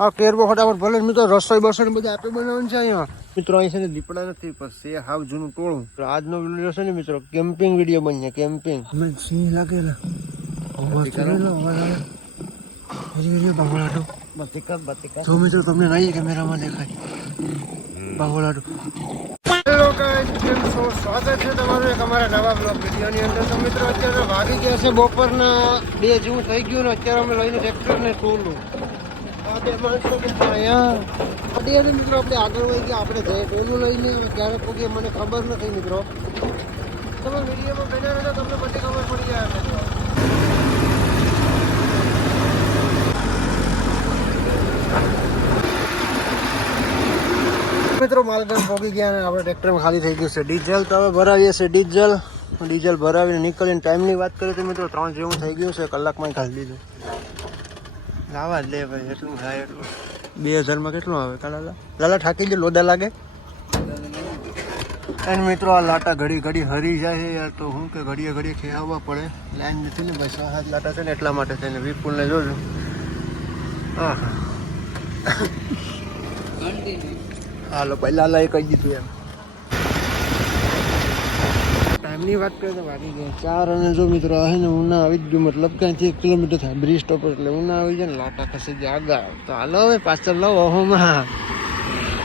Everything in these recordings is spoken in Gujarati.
હા કેરબો ફટાફટ ભલે મિત્રો રસોઈ બસોઈ બધું આપે બનાવવાનું છે અહીંયા મિત્રો અહીં છે ને દીપડા નથી પછી એ હાવ જૂનું ટોળું તો આજનો વિડીયો છે ને મિત્રો કેમ્પિંગ વિડીયો બની કેમ્પિંગ અમે સિંહ લાગેલા જો મિત્રો તમને નહીં કેમેરામાં દેખાય બાવળાટું. હેલો ગાઈસ, કેમ છો? સ્વાગત છે તમારું એક અમારા નવા બ્લોગ વિડીયોની અંદર. તો મિત્રો અત્યારે વાગી ગયા છે બપોરના 2 જેવું થઈ ગયું ને અત્યારે અમે લઈને ટ્રેક્ટર ને ટોલું આ બે માણસો મિત્રો અહીંયા અડીએ મિત્રો આપણે આગળ વહી ગયા આપણે જઈએ ટોલું લઈને ક્યારે પહોંચીએ મને ખબર નથી મિત્રો. તમે વિડીયોમાં બન્યા રહેજો તમને બધી ખબર પડી જાય મિત્રો. માલગામ પહોંચી ગયા અને આપણે ટ્રેક્ટરમાં ખાલી થઈ ગયું છે ડીઝલ. તો હવે ભરાવીએ છીએ ડીઝલ ભરાવીને નીકળીને ટાઈમની વાત કરીએ તો મિત્રો 3 જેવું થઈ ગયું છે. કલાકમાં ખાલી દીધું લાવા જ લે ભાઈ એટલું થાય એટલું 2000માં કેટલું આવે કાલા લાલા ઠાકી જ લોદા લાગે. અને મિત્રો આ લાટા ઘડી હરી જાય છે યાર તો હું કે ઘડીએ ખેવવા પડે લાઈન નથી ને ભાઈ 6-7 લાટા છે ને એટલા માટે થઈને વિપુલને જોજો. હા હાલો ભાઈ લાલાએ કહી દીધું એમ. ટાઈમની વાત કરીએ તો વાગી ગયા 4 અને જો મિત્રો હે ને ઉના આવી જ ગયું મતલબ ક્યાંથી 1 કિલોમીટર થાય બ્રિજ સ્ટોપ એટલે ઉના આવી જાય ને લાટા ખસી જાય આગળ. તો હાલો હવે પાછળ લો ઓહોમાં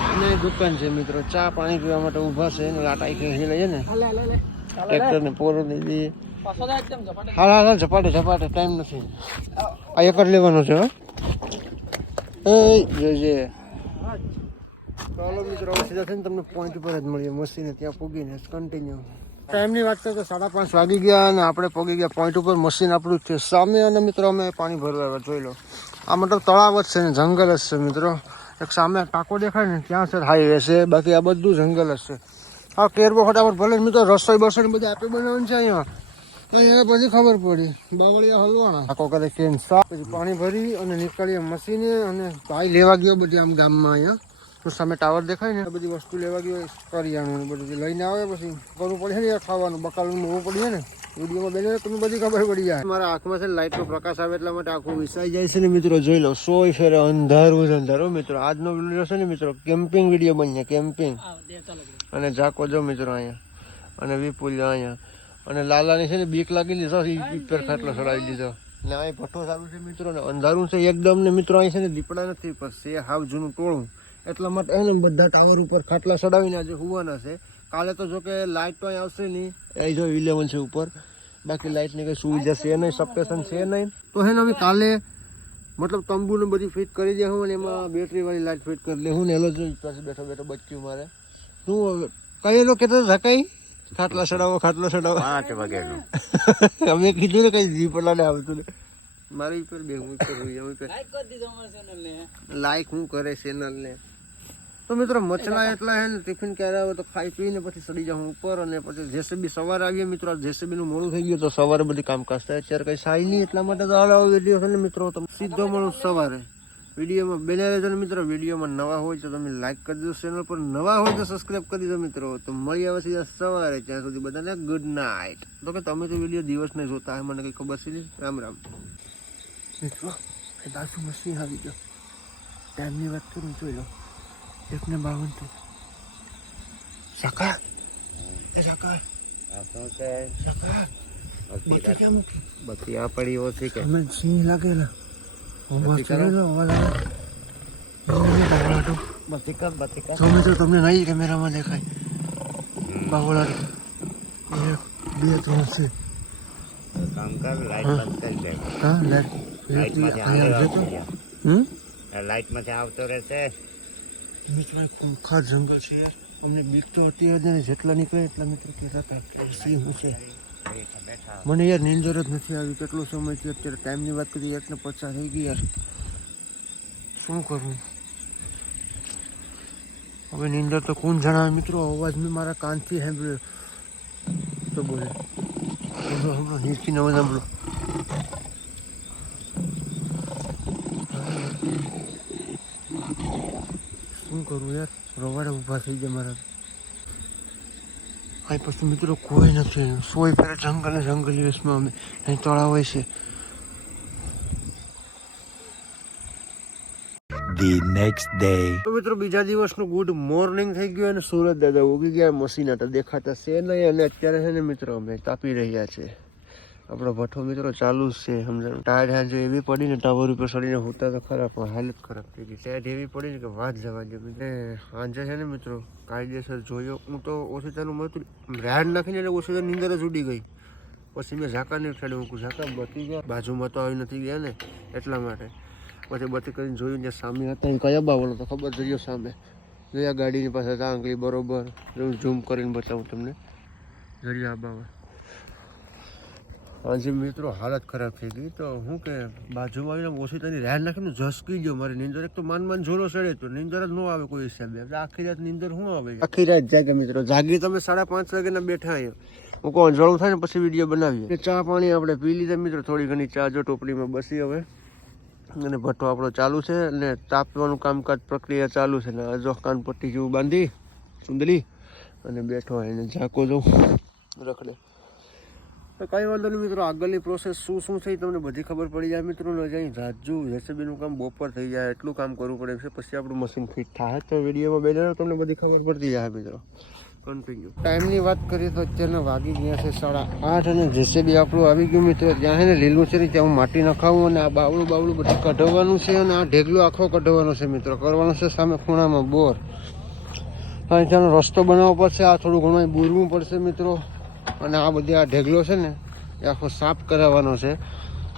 અને દુકાન છે મિત્રો ચા પાણી પીવા માટે ઊભા છે ને લાટા ખેંચી લઈએ ને ટ્રેક્ટરને પોરો દઈ દઈએ. હાલ ઝપાટે ટાઈમ નથી આ એક જ લેવાનો છે. એ જોજે ચાલો મિત્રો હવે સીધા થઈને તમને પોઈન્ટ પર જ મળીએ મસીને ત્યાં પૂગીને કન્ટિન્યુ. ટાઈમની વાત કરીએ તો 5:30 વાગી ગયા અને આપણે પહોંચી ગયા પોઈન્ટ ઉપર. મશીન આપણું છે સામે અને મિત્રો અમે પાણી ભરવા જોઈ લો આ મતલબ તળાવ જ છે ને જંગલ જ છે મિત્રો. એક સામે ટાંકો દેખાય ને ત્યાં છે હાઈવે છે બાકી આ બધું જંગલ જ છે. હા કેરબો ફટાફટ ભલે મિત્રો રસોઈ બસોઈ બધું આપે બનાવવાનું છે અહીંયા પછી ખબર પડી બાવળિયા હલવાના આખો કરે કેન સાફ પછી પાણી ભરી અને નીકળીએ મશીને અને ભાઈ લેવા ગયો બધી આમ ગામમાં અહીંયા તો સામે ટાવર દેખાય ને બધી વસ્તુ લેવા ગયો કરિયાણું બધું લઈને આવે પછી કરવું પડે ને ખાવાનું બકાલું મોવું પડે ને વિડીયોમાં બેને તમને બધી ખબર પડી જાય. મારા આંખમાં છે લાઇટનો પ્રકાશ આવે એટલા માટે આખું વિસાઈ જાય છે ને મિત્રો જોઈ લો 100 ફેરે અંધારું મિત્રો. આજનો વિડીયો છે ને મિત્રો કેમ્પિંગ વિડીયો બની કેમ્પિંગ અને જાકો જો મિત્રો અહીંયા અને વિપુલ અહીંયા અને લાલાની છે ને બીક લાગેલી ઉપર ખાટલો ચડાવી દીધો ને અહીં ભઠ્ઠો સારું છે મિત્રો ને અંધારું છે એકદમ ને મિત્રો અહીં છે ને દીપડા નથી પછી હાવ જૂનું ટોળું એટલા માટે એને બધા ટાવર ઉપર ખાટલા ચડાવીને આજે હોવાના છે. કાલે તો જો કે લાઇટ તો અહીં આવશે નહીં એ જો 11 છે ઉપર બાકી લાઇટની કંઈ સુવિધા છે નહીં સબસ્ટેશન છે નહીં તો હે ને અમે કાલે મતલબ તંબુને બધી ફિટ કરી દે હું ને એમાં બેટરીવાળી લાઇટ ફિટ કરી લે હું ને એલો જોઈ પાસે બેઠો બચ્યું મારે શું હવે કઈ કેટલો ધકાઈ ખાટલા ચડાવો 5 વાગ્યાનો અમે કીધું ને કઈ દીપડાને આવતું ને મારી ઉપર બે હું લાઈક હું કરે ચેનલને. તો મિત્રો મચલા એટલા હે ને ટિફિન ક્યારે આવે તો ખાઈ પીને પછી ચડી જાઉં ઉપર અને પછી જેસીબી સવારે આવીએ મિત્રો. જેસીબી નું મોડું થઈ ગયું તો સવારે બધી કામકાજ થાય અત્યારે કઈ સાઈ નહીં એટલા માટે તો હાલ વિડીયો છે ને મિત્રો તમે સીધો મળું સવારે વિડીયોમાં બને રહેજો ને મિત્રો. વિડીયોમાં નવા હોય તો તમે લાઈક કરી દો, ચેનલ પર નવા હોય તો સબસ્ક્રાઈબ કરી દો મિત્રો. તો મળી આવે સીધા સવારે ત્યાં સુધી બધાને ગુડ નાઇટ. તો કે તમે તો વિડીયો દિવસને જોતા હોય મને કઈ ખબર છે નહીં. રામ રામ મિત્રો. એ બાજુ મશીન આવી ગયો ટાઈમની વાત કરું જોઈ લો 1:52 થઈ. સકા બત્તી આ પડી ઓછી કે અમે સિંહ લાગેલા તમને નહીં કેમેરામાં દેખાય બાવળાટું 2-3 છે. લાઈટમાંથી આવતો રહેશે મિત્રો. ખૂંખાર જંગલ છે યાર અમને બીક તો હતી જ ને જેટલા નીકળે એટલા મિત્રો કહેતા હતા સિંહ છે. મને યાર નીંદર જ નથી આવી કેટલો સમય છે અત્યારે ટાઈમની વાત કરી 1:50 થઈ ગઈ યાર શું કરું હવે નીંદર તો કોણ જણાવે મિત્રો. અવાજ મેં મારા કાનથી સાંભળ્યો તો બોલે હમણાં નીચીને અવાજ સાંભળો શું કરું યાર રવાડે ઊભા થઈ ગયા મારા. અહીં પછી મિત્રો કોઈ નથી 100 ફેરે જંગલ દિવસમાં અમે અહીં તળાવ હોય છે. the next day. તો મિત્રો બીજા દિવસનું ગુડ મોર્નિંગ થઈ ગયું અને સુરત દાદા ઉગી ગયા મશીન હતા દેખાતા છે નહીં અને અત્યારે છે ને મિત્રો અમે તાપી રહ્યા છે આપણો ભઠ્ઠો મિત્રો ચાલુ જ છે સમજાણું ટાયર હાંજ એવી પડી ને ટાવર ઉપર ચડીને હોતા તો ખરા પણ હાલત ખરાબ થઈ ગઈ ટાયર એવી પડી ને કે વાત જવા જેવી ને સાંજે છે ને મિત્રો કાયદેસર જોયો હું તો ઓછીતાનું મળતું રાડ નાખીને એટલે ઓછીતા નીંદર જ ઉડી ગઈ પછી મેં ઝાકા નહીં ખેડ્યું હું ઝાકા બતી ગયા બાજુમાં તો આવી નથી ગયા ને એટલા માટે પછી બધી કરીને જોયું ત્યાં સામે હતા એ કયા બાવળો તો ખબર જોયો સામે જોયા ગાડીની પાસે હતા આંગળી બરોબર ઝૂમ કરીને બતાવું તમને જોયું આ બાવળ આજે મિત્રો હાલત ખરાબ થઈ ગઈ તો હું કે બાજુમાં આવીને ઓછી તેની રાહ નાખીને ઝસકી ગયો મારી નીંદર એક તો માન ઝોલો ચડે તો નીંદર જ ન આવે કોઈ હિસાબે આખી રાત નીંદર શું આવે આખી રાત જાગે મિત્રો જાગી તમે 5:30 વાગ્યાના બેઠા અહીંયા હું કહું અંજવાળું થાય ને પછી વિડીયો બનાવીએ ચા પાણી આપણે પી લીધા મિત્રો થોડી ઘણી ચા જો ટોપલીમાં બસી હવે અને ભઠ્ઠો આપણો ચાલુ છે અને તાપવાનું કામકાજ પ્રક્રિયા ચાલુ છે ને જો કાનપટ્ટી જેવું બાંધી ચૂંદડી અને બેઠો એને ઝાકો જવું રખડે તો કંઈ વાંધો નહીં મિત્રો આગળની પ્રોસેસ શું થઈ તમને બધી ખબર પડી જાય મિત્રો ન જાય જાજુ જેસીબીનું કામ બપોર થઈ જાય એટલું કામ કરવું પડે છે પછી આપણું મશીન ફિટ થાય તો વિડીયોમાં બેઠા તમને બધી ખબર પડતી જાય મિત્રો કન્ટિન્યુ ટાઈમની વાત કરીએ તો અત્યારના વાગી ગયા છે 8:30 અને જેસીબી આપણું આવી ગયું મિત્રો ત્યાં છે ને લીલું છે ત્યાં હું માટી નખાવું અને આ બાવળું બધું કઢાવવાનું છે અને આ ઢેગલો આખો કઢાવવાનો છે મિત્રો કરવાનું છે સામે ખૂણામાં બોર અહીં ત્યાંનો રસ્તો બનાવવો પડશે આ થોડું ઘણું બૂરવું પડશે મિત્રો અને આ બધી આ ઢેગલો છે ને એ આખો સાફ કરાવવાનો છે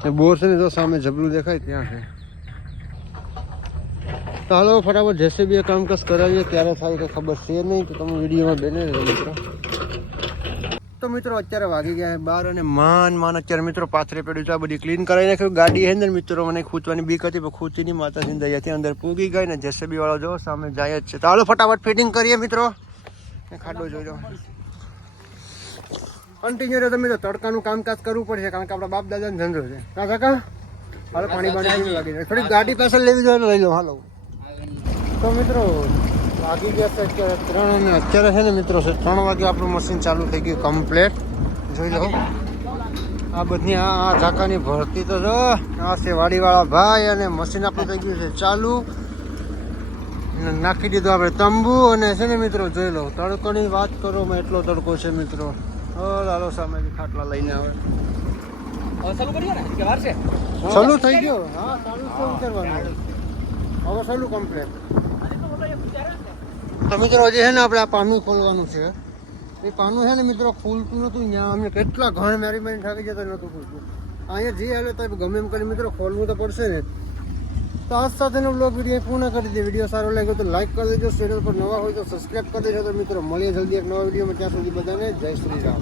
ને બોર છે ને તો સામે જબલું દેખાય ત્યાં છે તો હાલો ફટાફટ જેસીબી કામકાજ કરાવીએ ક્યારે થાય કે ખબર છે નહીં તો તમે વિડીયોમાં બેને રહો મિત્રો તો મિત્રો અત્યારે વાગી ગયા 12 અને માન અત્યારે મિત્રો પાથરે પડ્યું છે આ બધી ક્લીન કરાવી નાખ્યું ગાડી હે ને મિત્રો મને ખૂંચવાની બીક હતી પણ ખૂંચીની માતાજીની દયાથી અંદર પૂગી ગઈ ને જેસીબી વાળો જો સામે જાય જ છે તો હાલો ફટાફટ ફિટિંગ કરીએ મિત્રો ખાડો જોઈ લો કન્ટિન્યુ રહે તમે તો તડકાનું કામકાજ કરવું પડશે કારણ કે આપણા બાપ દાદાનો ધંધો છે કાં કાકા હાલો પાણી બાણી લાગી જાય થોડીક ગાડી પાછળ લેવી જોઈએ લઈ લો હાલો તો મિત્રો વાગી ગયા છે અત્યારે 3 અને અત્યારે છે ને મિત્રો 3 વાગે આપણું મશીન ચાલુ થઈ ગયું કમ્પ્લેટ જોઈ લો આ બધી આ ઝાકાની ભરતી તો જો આ છે વાડીવાળા ભાઈ અને મશીન આપણું થઈ ગયું છે ચાલુ નાખી દીધું આપણે તંબુ અને છે ને મિત્રો જોઈ લો તડકોની વાત કરો એટલો તડકો છે મિત્રો લાલો સામેથી ખાટલા લઈને આવે ચાલુ થઈ ગયો હા ચાલુ શું કરવાનું હવે ચાલુ કમ્પ્લેટ તો મિત્રો હજી છે ને આપણે આ પાનું ખોલવાનું છે એ પાનું છે ને મિત્રો ખુલતું નહોતું ત્યાં અમને કેટલા ઘણ મેરી થાકી જતા નહોતું ખુલતું અહીંયા જે હાલે તો ગમે એમ કરી મિત્રો ખોલવું તો પડશે ને તો આજ સાથેનો બ્લોગ વિડીયો પૂર્ણ કરી દે વિડીયો સારો લાગ્યો તો લાઈક કરી દેજો ચેનલ પર નવા હોય તો સબસ્ક્રાઈબ કરી દેજો તો મિત્રો મળીએ જલ્દી એક નવા વિડીયોમાં ત્યાં સુધી બધાને જય શ્રી રામ